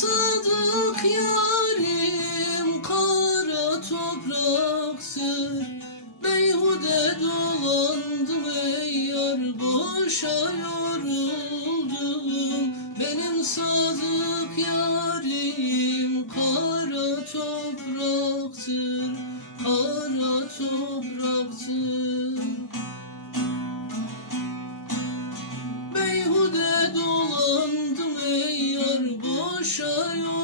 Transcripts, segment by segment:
sadık yarim kara topraktır Beyhude dolandım ey yar boşa yoruldum. Benim sadık yarim kara topraktır Kara topraktır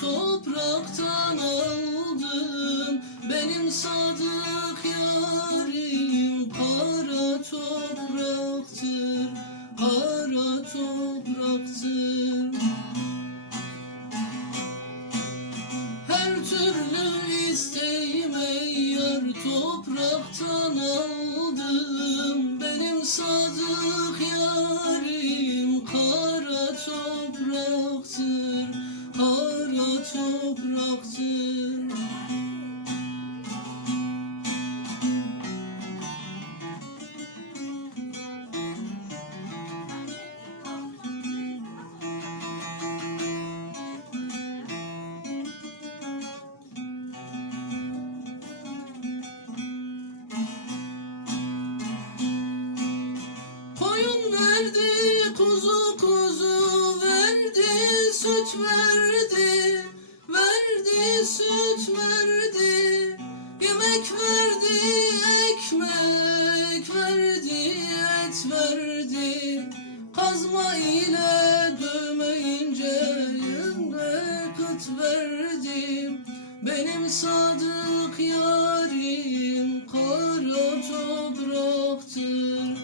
topraktan aldım. Benim sadık yarim kara topraktır Kara topraktır. Her türlü isteğim ey yar topraktan aldım. Benim sadık Kara topraktır süt verdi, verdi, süt verdi, yemek verdi, ekmek verdi, et verdi, kazma ile dövmeyince yine kıt verdi. Benim sadık yarim kara topraktır,